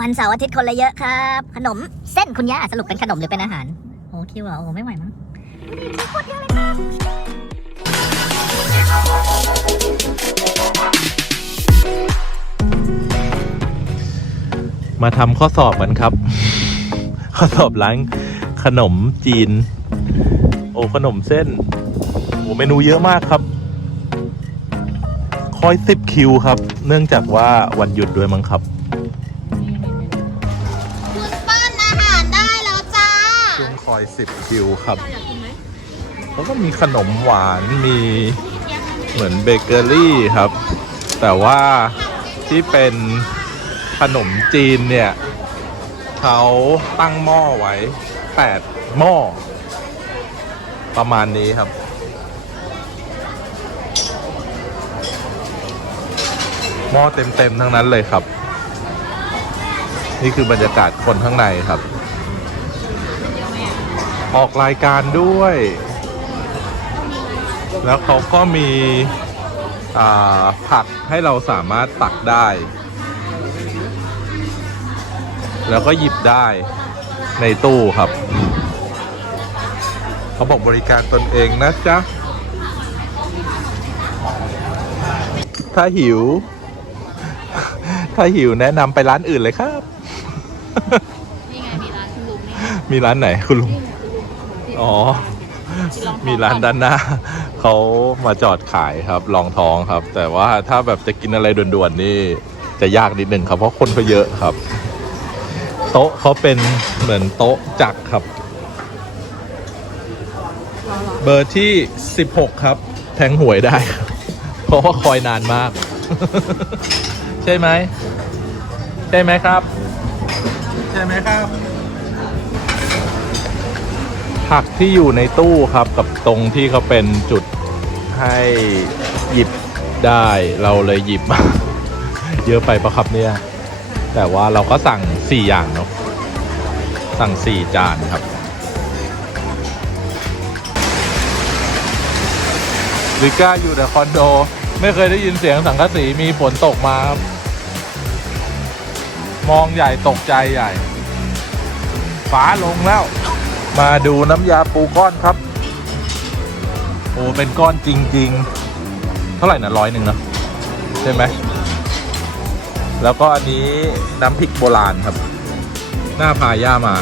วันเสาร์อาทิตย์คนละเยอะครับ ขนมเส้นคุณย่าสรุปเป็นขนมหรือเป็นอาหาร โอ้คิวเหรอโอ้ไม่ไหวมั้งมาทำข้อสอบกันครับ ข้อสอบล้างขนมจีน โอ้ขนมเส้น โอ้เมนูเยอะมากครับ คอยสิบคิวครับ เนื่องจากว่าวันหยุดด้วยมั้งครับ อยสิบคิวครับแล้วก็มีขนมหวานมีเหมือนเบเกอรี่ครับ แต่ว่าที่เป็นขนมจีนเนี่ยเขาตั้งหม้อไว้ 8 หม้อ ประมาณนี้ครับหม้อเต็มๆทั้งนั้นเลยครับ นี่คือบรรยากาศคนข้างในครับ ออกรายการด้วย แล้วเขาก็มีอ่าผักให้เราสามารถตักได้ แล้วก็หยิบได้ในตู้ครับ เขาบอกบริการตนเองนะจ๊ะ ถ้าหิว ถ้าหิวแนะนำไปร้านอื่นเลยครับ นี่ไง มีร้านคุณลุงนี่ มีร้านไหนคุณลุง อ๋อ มีร้านด้านหน้าเขามาจอดขายครับรองท้องครับ แต่ว่าถ้าแบบจะกินอะไรด่วนๆนี่จะยากนิดนึงครับ เพราะคนเขาเยอะครับ โต๊ะเขาเป็นเหมือนโต๊ะจักรครับ เบอร์ที่ 16 ครับ แทงหวยได้ เพราะว่าคอยนานมาก ใช่ไหม ใช่ไหมครับ ใช่ไหมครับ ผักที่อยู่ในตู้ครับกับตรงที่เขาเป็นจุดให้หยิบได้เราเลยหยิบมา เยอะไปปะครับเนี่ย แต่ว่าเราก็สั่ง 4 อย่างเนาะสั่ง 4 จานครับ ลิก้าอยู่แต่คอนโด ไม่เคยได้ยินเสียงสังกะสีมีฝนตกมาครับ มองใหญ่ตกใจใหญ่ ฟ้าลงแล้ว มาดูน้ำยาปูก้อนครับ โอ้ เป็นก้อนจริง ๆ เท่าไหร่นะร้อยหนึ่งเนอะใช่ไหม แล้วก็อันนี้น้ำพริกโบราณครับ หน้าพาย่ามา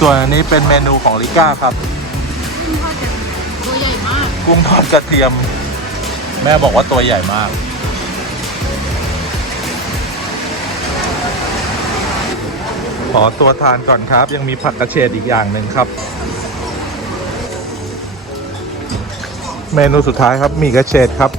ส่วนอันนี้เป็นเมนูของลิก้าครับตัวใหญ่มาก กุ้งทอดกระเทียม แม่บอกว่าตัวใหญ่มาก ขอตัวทานก่อนครับ ยังมีผักกระเฉดอีกอย่างหนึ่งครับ เมนูสุดท้ายครับมีกระเฉดครับ